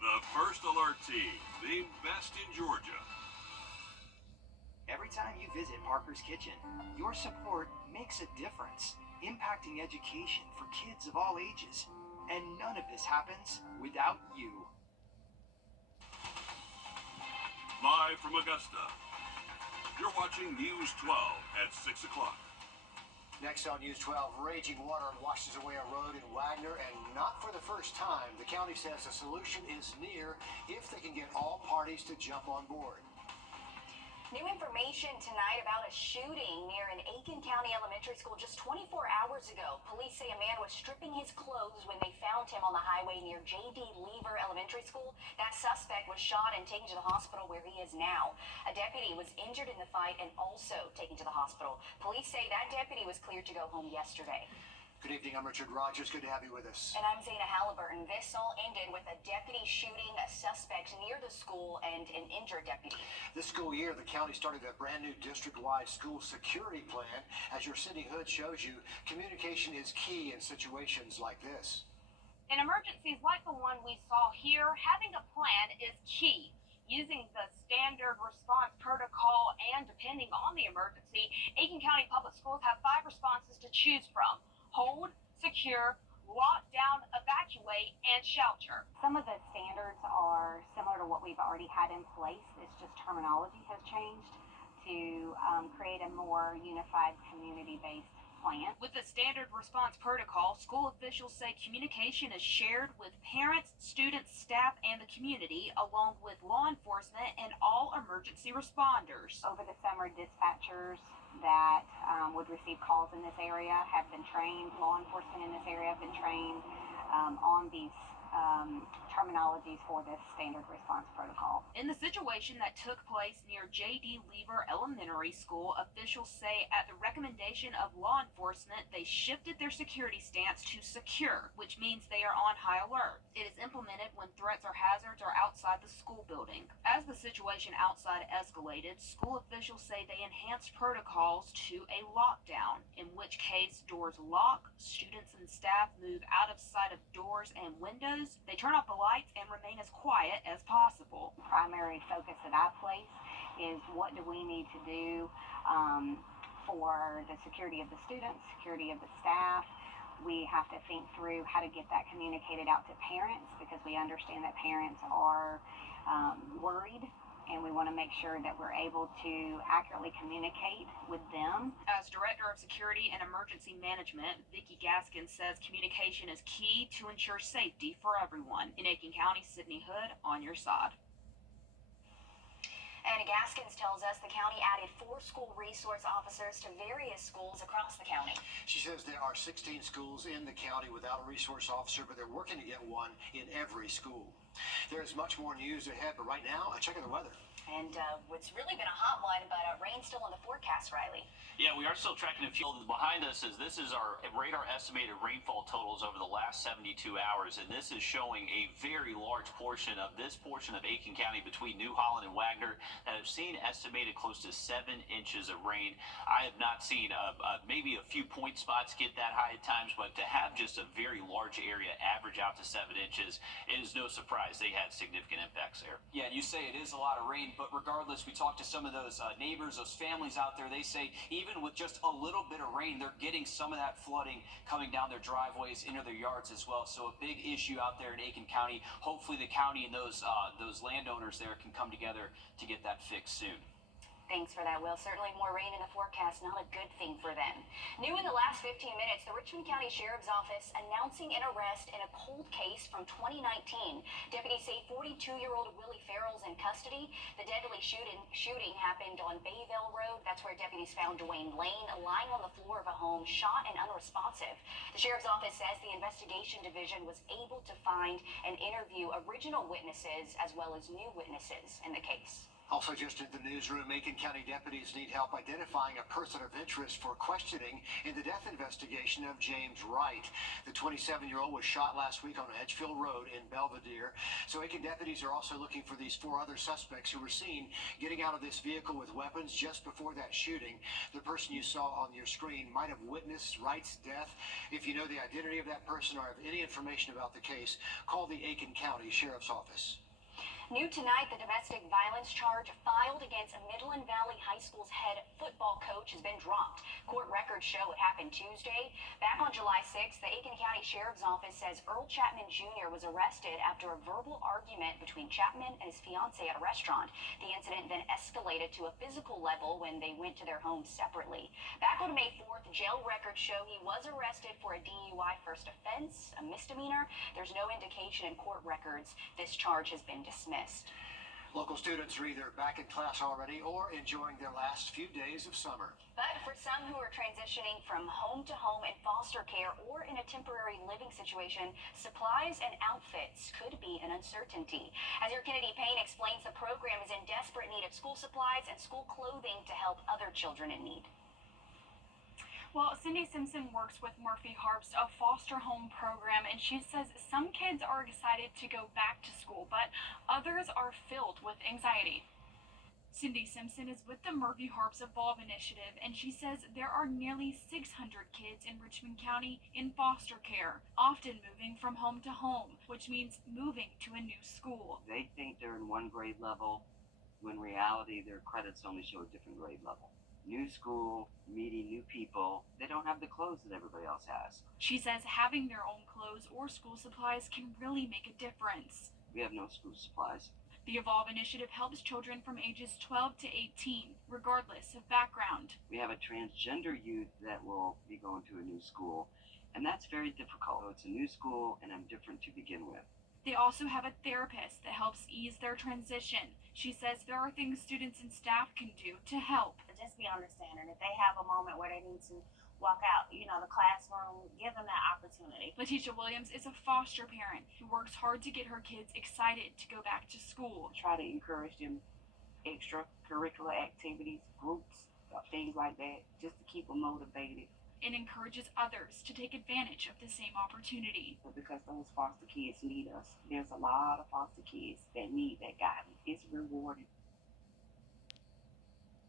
The First Alert Team, named best in Georgia. Every time you visit Parker's Kitchen, your support makes a difference, impacting education for kids of all ages. And none of this happens without you. Live from Augusta, you're watching News 12 at 6 o'clock. Next on News 12, raging water washes away a road in Wagner, and not for the first time. The county says a solution is near if they can get all parties to jump on board. New information tonight about a shooting near an Aiken County elementary school just 24 hours ago. Police say a man was stripping his clothes when they found him on the highway near J.D. Lever Elementary School. That suspect was shot and taken to the hospital where he is now. A deputy was injured in the fight and also taken to the hospital. Police say that deputy was cleared to go home yesterday. Good evening, I'm Richard Rogers. Good to have you with us. And I'm Zana Halliburton. This all ended with a deputy shooting a suspect near the school and an injured deputy. This school year, the county started a brand new district-wide school security plan. As your city hood shows you, communication is key in situations like this. In emergencies like the one we saw here, having a plan is key. Using the standard response protocol and depending on the emergency, Aiken County Public Schools have 5 responses to choose from: hold, secure, lock down, evacuate, and shelter. Some of the standards are similar to what we've already had in place. It's just terminology has changed to create a more unified community-based plan. With the standard response protocol, school officials say communication is shared with parents, students, staff, and the community, along with law enforcement and all emergency responders. Over the summer, dispatchers that would receive calls in this area have been trained. Law enforcement in this area have been trained on these terminologies for this standard response protocol. In the situation that took place near J.D. Lever Elementary School, officials say at the recommendation of law enforcement, they shifted their security stance to secure, which means they are on high alert. It is implemented when threats or hazards are outside the school building. As the situation outside escalated, school officials say they enhanced protocols to a lockdown, in which case doors lock, students and staff move out of sight of doors and windows, they turn off the lights and remain as quiet as possible. Primary focus that I place is what do we need to do for the security of the students, security of the staff. We have to think through how to get that communicated out to parents, because we understand that parents are worried, and we want to make sure that we're able to accurately communicate with them. As Director of Security and Emergency Management, Vicki Gaskin says communication is key to ensure safety for everyone. In Aiken County, Sydney Hood, on your side. And Gaskins tells us the county added 4 school resource officers to various schools across the county. She says there are 16 schools in the county without a resource officer, but they're working to get one in every school. There's much more news ahead, but right now, a check of the weather. And it's really been a hot one, but rain still in the forecast, Riley. Yeah, we are still tracking a few. Behind us is this is our radar estimated rainfall totals over the last 72 hours, and this is showing a very large portion of Aiken County between New Holland and Wagner that have seen estimated close to 7 inches of rain. I have not seen maybe a few point spots get that high at times, but to have just a very large area average out to 7 inches, it is no surprise they had significant impacts there. Yeah, and you say it is a lot of rain, but regardless, we talked to some of those neighbors, those families out there. They say even with just a little bit of rain, they're getting some of that flooding coming down their driveways into their yards as well. So a big issue out there in Aiken County. Hopefully the county and those landowners there can come together to get that fixed soon. Thanks for that, Will. Certainly more rain in the forecast, not a good thing for them. New in the last 15 minutes, the Richmond County Sheriff's Office announcing an arrest in a cold case from 2019. Deputies say 42-year-old Willie Farrell's in custody. The deadly shooting happened on Bayville Road. That's where deputies found Dwayne Lane lying on the floor of a home, shot and unresponsive. The Sheriff's Office says the investigation division was able to find and interview original witnesses as well as new witnesses in the case. Also just in the newsroom, Aiken County deputies need help identifying a person of interest for questioning in the death investigation of James Wright. The 27-year-old was shot last week on Edgefield Road in Belvedere. So Aiken deputies are also looking for these 4 other suspects who were seen getting out of this vehicle with weapons just before that shooting. The person you saw on your screen might have witnessed Wright's death. If you know the identity of that person or have any information about the case, call the Aiken County Sheriff's Office. New tonight, the domestic violence charge filed against Midland Valley High School's head football coach has been dropped. Court records show it happened Tuesday. Back on July 6th, the Aiken County Sheriff's Office says Earl Chapman Jr. was arrested after a verbal argument between Chapman and his fiancée at a restaurant. The incident then escalated to a physical level when they went to their homes separately. Back on May 4th, jail records show he was arrested for a DUI first offense, a misdemeanor. There's no indication in court records this charge has been dismissed. Local students are either back in class already or enjoying their last few days of summer. But for some who are transitioning from home to home in foster care or in a temporary living situation, supplies and outfits could be an uncertainty. As your Kennedy Payne explains, the program is in desperate need of school supplies and school clothing to help other children in need. Well, Cindy Simpson works with Murphy Harp's a foster home program, and she says some kids are excited to go back to school, but others are filled with anxiety. Cindy Simpson is with the Murphy Harp's Evolve initiative, and she says there are nearly 600 kids in Richmond County in foster care, often moving from home to home, which means moving to a new school. They think they're in one grade level, when in reality their credits only show a different grade level. New school, meeting new people, they don't have the clothes that everybody else has. She says having their own clothes or school supplies can really make a difference. We have no school supplies. The Evolve initiative helps children from ages 12 to 18, regardless of background. We have a transgender youth that will be going to a new school, and that's very difficult. It's a new school, and I'm different to begin with. They also have a therapist that helps ease their transition. She says there are things students and staff can do to help. Just be understanding. If they have a moment where they need to walk out, the classroom, give them that opportunity. Letitia Williams is a foster parent who works hard to get her kids excited to go back to school. Try to encourage them extracurricular activities, groups, things like that, just to keep them motivated. And encourages others to take advantage of the same opportunity. Because those foster kids need us. There's a lot of foster kids that need that guidance. It's rewarding.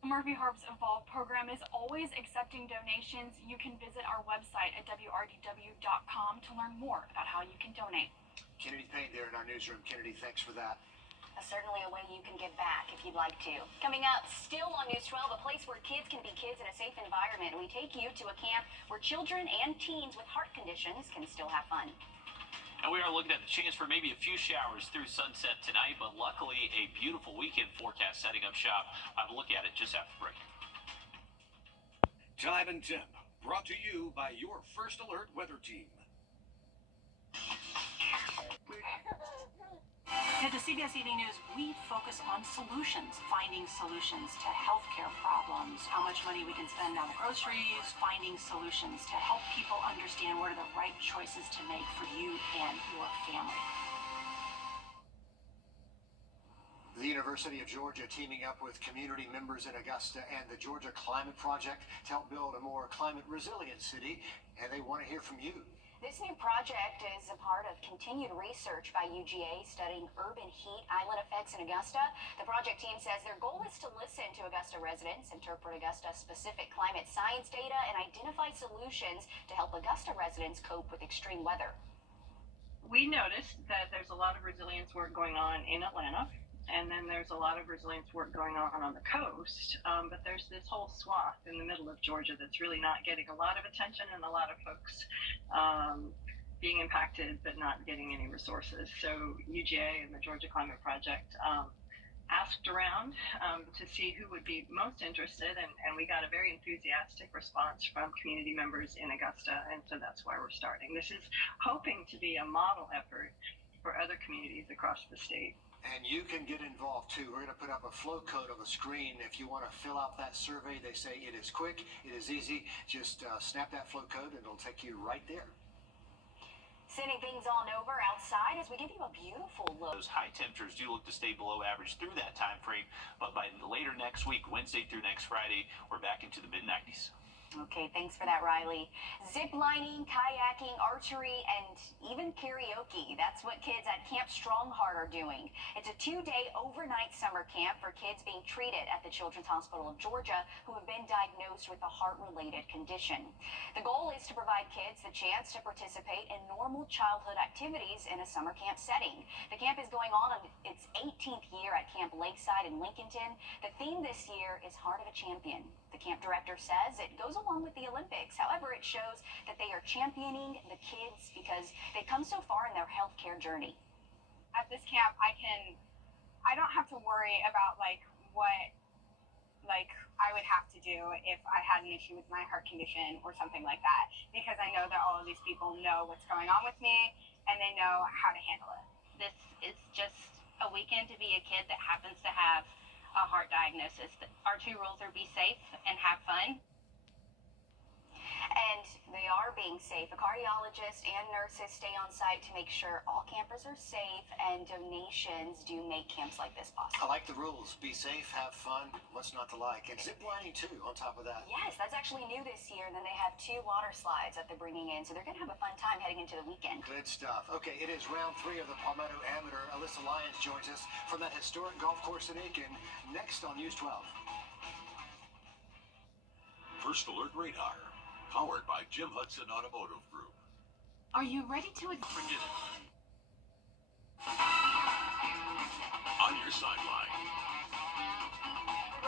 The Murphy Harp's Evolve program is always accepting donations. You can visit our website at WRDW.com to learn more about how you can donate. Kennedy Payne there in our newsroom. Kennedy, thanks for that. Certainly a way you can give back if you'd like to. Coming up, still on News 12, a place where kids can be kids in a safe environment. We take you to a camp where children and teens with heart conditions can still have fun. And we are looking at the chance for maybe a few showers through sunset tonight, but luckily a beautiful weekend forecast setting up shop. I'll have a look at it just after break. Time and Temp, brought to you by your First Alert weather team. At the CBS Evening News, we focus on solutions, finding solutions to healthcare problems, how much money we can spend on groceries, finding solutions to help people understand what are the right choices to make for you and your family. The University of Georgia teaming up with community members in Augusta and the Georgia Climate Project to help build a more climate resilient city, and they want to hear from you. This new project is a part of continued research by UGA studying urban heat island effects in Augusta. The project team says their goal is to listen to Augusta residents, interpret Augusta-specific climate science data, and identify solutions to help Augusta residents cope with extreme weather. We noticed that there's a lot of resilience work going on in Atlanta, and then there's a lot of resilience work going on the coast, but there's this whole swath in the middle of Georgia that's really not getting a lot of attention, and a lot of folks being impacted but not getting any resources. So UGA and the Georgia Climate Project asked around to see who would be most interested, and we got a very enthusiastic response from community members in Augusta, and so that's why we're starting. This is hoping to be a model effort for other communities across the state. And you can get involved too. We're going to put up a flow code on the screen. If you want to fill out that survey, they say it is quick, it is easy. Just snap that flow code and it'll take you right there. Sending things on over outside as we give you a beautiful look. Those high temperatures do look to stay below average through that time frame, but by later next week, Wednesday through next Friday, we're back into the mid-90s. Okay, thanks for that, Riley. Zip lining, kayaking, archery, and even karaoke. That's what kids at Camp Strongheart are doing. It's a 2-day overnight summer camp for kids being treated at the Children's Hospital of Georgia who have been diagnosed with a heart-related condition. The goal is to provide kids the chance to participate in normal childhood activities in a summer camp setting. The camp is going on its 18th year at Camp Lakeside in Lincolnton. The theme this year is Heart of a Champion. The camp director says it goes along with the Olympics. However, it shows that they are championing the kids because they've come so far in their healthcare journey. At this camp, I don't have to worry about what I would have to do if I had an issue with my heart condition or something like that, because I know that all of these people know what's going on with me and they know how to handle it. This is just a weekend to be a kid that happens to have a heart diagnosis. Our 2 rules are be safe and have fun. And they are being safe. A cardiologist and nurses stay on site to make sure all campers are safe, and donations do make camps like this possible. I like the rules. Be safe, have fun. What's not to like? And zip lining too, on top of that. Yes, that's actually new this year. And then they have 2 water slides that they're bringing in, so they're going to have a fun time heading into the weekend. Good stuff. Okay, it is round 3 of the Palmetto Amateur. Alyssa Lyons joins us from that historic golf course in Aiken. Next on News 12. First Alert Radar, powered by Jim Hudson Automotive Group. Are you ready to Forget it. On your sideline.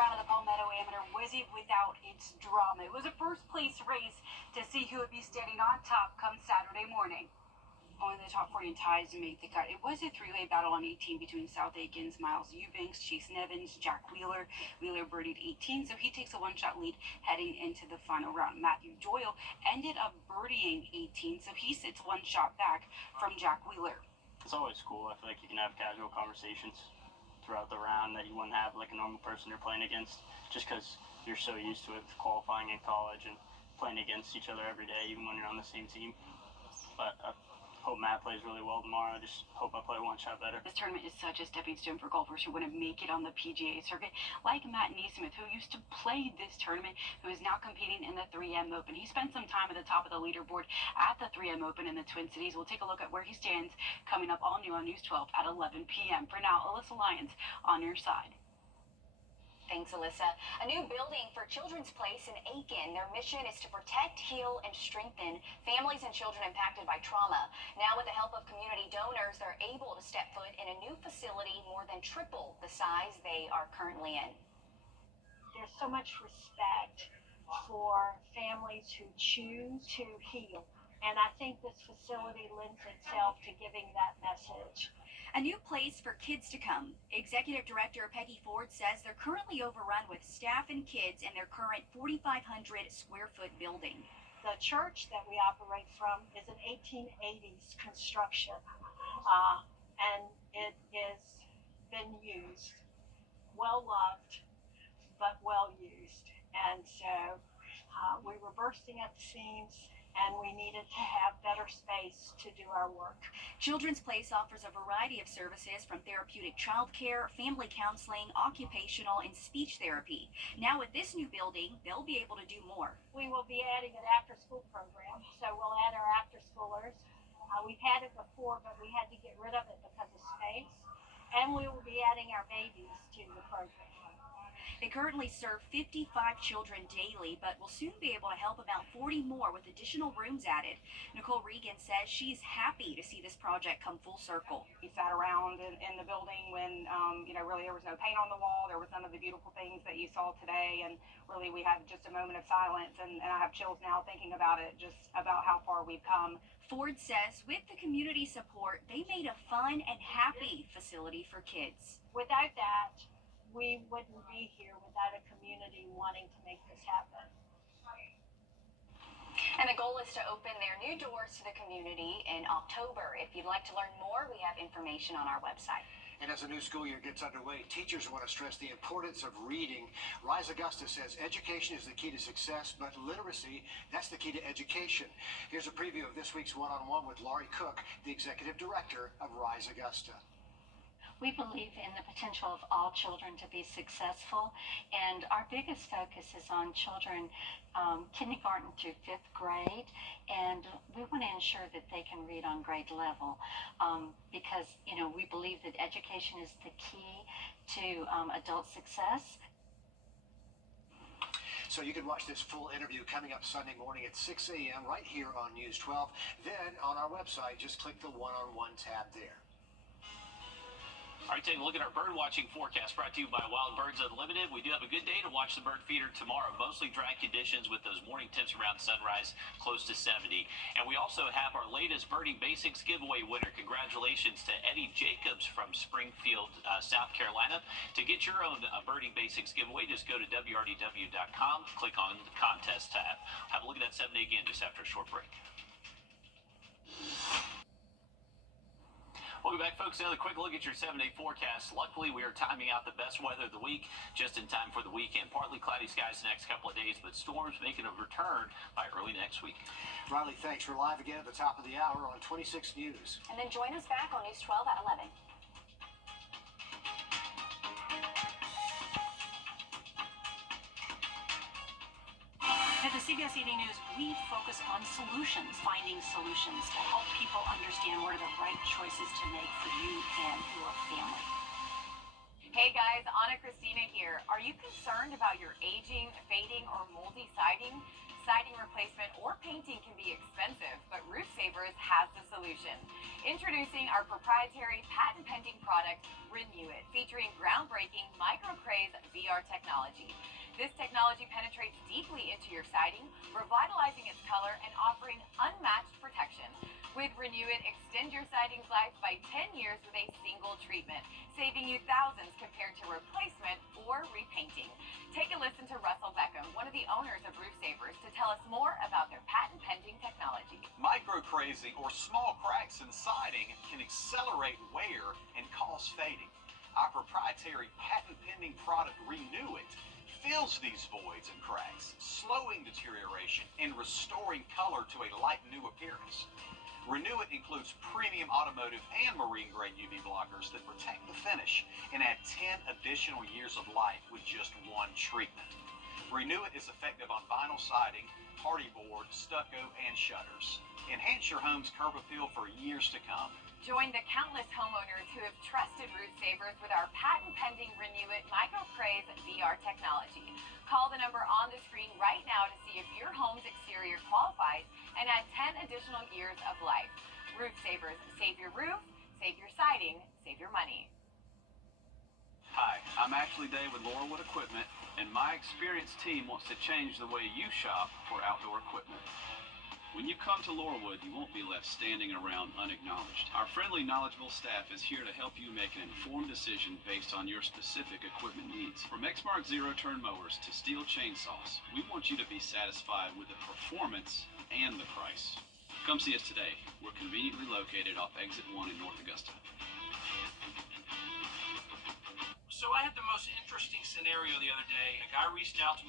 round of the Palmetto Amateur was it without its drama? It was a first place race to see who would be standing on top come Saturday morning. Only the top 40 ties make the cut. It was a 3-way battle on 18 between South Aikens, Miles Eubanks, Chase Nevins, Jack Wheeler. Wheeler birdied 18, so he takes a 1-shot lead heading into the final round. Matthew Doyle ended up birdieing 18, so he sits 1 shot back from Jack Wheeler. It's always cool. I feel like you can have casual conversations throughout the round that you wouldn't have like a normal person you're playing against, just because you're so used to it, qualifying in college and playing against each other every day, even when you're on the same team. But I hope Matt plays really well tomorrow. I just hope I play 1 shot better. This tournament is such a stepping stone for golfers who want to make it on the PGA circuit, like Matt Neesmith, who used to play this tournament, who is now competing in the 3M Open. He spent some time at the top of the leaderboard at the 3M Open in the Twin Cities. We'll take a look at where he stands coming up all new on News 12 at 11 p.m. For now, Alyssa Lyons on your side. Thanks, Alyssa. A new building for Children's Place in Aiken. Their mission is to protect, heal, and strengthen families and children impacted by trauma. Now, with the help of community donors, they're able to step foot in a new facility more than triple the size they are currently in. There's so much respect for families who choose to heal. And I think this facility lends itself to giving that message. A new place for kids to come. Executive Director Peggy Ford says they're currently overrun with staff and kids in their current 4,500 square foot building. The church that we operate from is an 1880s construction, and it has been used, well loved, but well used. And so we were bursting at the seams, and we needed to have better space to do our work. Children's Place offers a variety of services from therapeutic childcare, family counseling, occupational, and speech therapy. Now with this new building, they'll be able to do more. We will be adding an after-school program, so we'll add our after-schoolers. We've had it before, but we had to get rid of it because of space. And we will be adding our babies to the program. They currently serve 55 children daily, but will soon be able to help about 40 more with additional rooms added. Nicole Regan says she's happy to see this project come full circle. We sat around in the building when, really there was no paint on the wall. There was none of the beautiful things that you saw today. And really we had just a moment of silence. And I have chills now thinking about it, just about how far we've come. Ford says with the community support, they made a fun and happy facility for kids. Without that, we wouldn't be here without a community wanting to make this happen. And the goal is to open their new doors to the community in October. If you'd like to learn more, we have information on our website. And as the new school year gets underway, teachers want to stress the importance of reading. Rise Augusta says education is the key to success, but literacy, that's the key to education. Here's a preview of this week's one-on-one with Laurie Cook, the executive director of Rise Augusta. We believe in the potential of all children to be successful, and our biggest focus is on children kindergarten through 5th grade, and we want to ensure that they can read on grade level because, you know, we believe that education is the key to adult success. So you can watch this full interview coming up Sunday morning at 6 a.m. right here on News 12. Then on our website, just click the one-on-one tab there. All right, take a look at our bird watching forecast brought to you by Wild Birds Unlimited. We do have a good day to watch the bird feeder tomorrow. Mostly dry conditions with those morning temps around sunrise, close to 70. And we also have our latest Birding Basics giveaway winner. Congratulations to Eddie Jacobs from Springfield, South Carolina. To get your own Birding Basics giveaway, just go to WRDW.com, click on the contest tab. Have a look at that 7-day again just after a short break. We'll be back, folks. Another quick look at your 7-day forecast. Luckily, we are timing out the best weather of the week just in time for the weekend. Partly cloudy skies the next couple of days, but storms making a return by early next week. Riley, thanks. We're live again at the top of the hour on 26 News. And then join us back on News 12 at 11. At the CBS 80 News, we focus on solutions, finding solutions to help people understand what are the right choices to make for you and your family. Hey guys, Anna Christina here. Are you concerned about your aging, fading, or moldy siding? Siding replacement or painting can be expensive, but Roof Savers has the solution. Introducing our proprietary patent-pending product, Renew It, featuring groundbreaking micro-craze VR technology. This technology penetrates deeply into your siding, revitalizing its color and offering unmatched protection. With Renew It, extend your siding's life by 10 years with a single treatment, saving you thousands compared to replacement or repainting. Take a listen to Russell Beckham, one of the owners of Roof Savers, to tell us more about their patent-pending technology. Micro-crazing or small cracks in siding can accelerate wear and cause fading. Our proprietary patent-pending product, Renew It, fills these voids and cracks, slowing deterioration and restoring color to a light new appearance. Renew It includes premium automotive and marine-grade UV blockers that protect the finish and add 10 additional years of life with just one treatment. Renew It is effective on vinyl siding, hardy board, stucco, and shutters. Enhance your home's curb appeal for years to come. Join the countless homeowners who have trusted Roof Savers with our patent-pending Renew It micro-craze VR technology. Call the number on the screen right now to see if your home's exterior qualifies and add 10 additional years of life. Roof Savers, save your roof, save your siding, save your money. Hi, I'm Ashley Day with Laurelwood Equipment, and my experienced team wants to change the way you shop for outdoor equipment. When you come to Laurelwood, you won't be left standing around unacknowledged. Our friendly, knowledgeable staff is here to help you make an informed decision based on your specific equipment needs. From Exmark zero-turn mowers to steel chainsaws, we want you to be satisfied with the performance and the price. Come see us today. We're conveniently located off Exit 1 in North Augusta. So I had the most interesting scenario the other day. A guy reached out to me